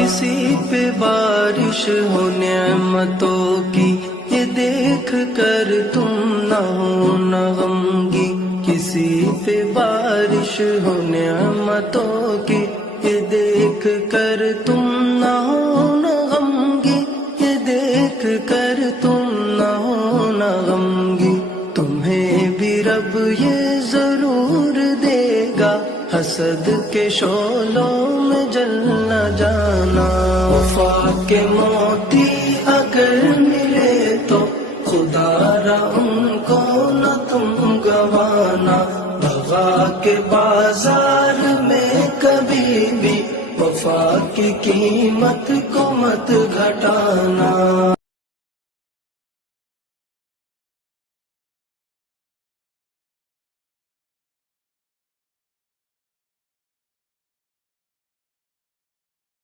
کسی پہ بارش ہو نعمتوں کی، یہ دیکھ کر تم نہ ہو نہ غمگی، کسی پہ بارش ہو نعمتوں کی، یہ دیکھ کر تم نہ ہو نہ غمگی، یہ دیکھ کر تم نہ ہو نہ غمگی، تمہیں بھی رب یہ ضرور دے گا، حسد کے شعلوں میں جل نہ جانا۔ وفا کے موتی اگر ملے تو خدا را ان کو نہ تم گوانا، بغا کے بازار میں کبھی بھی وفا کی قیمت کو مت گھٹانا۔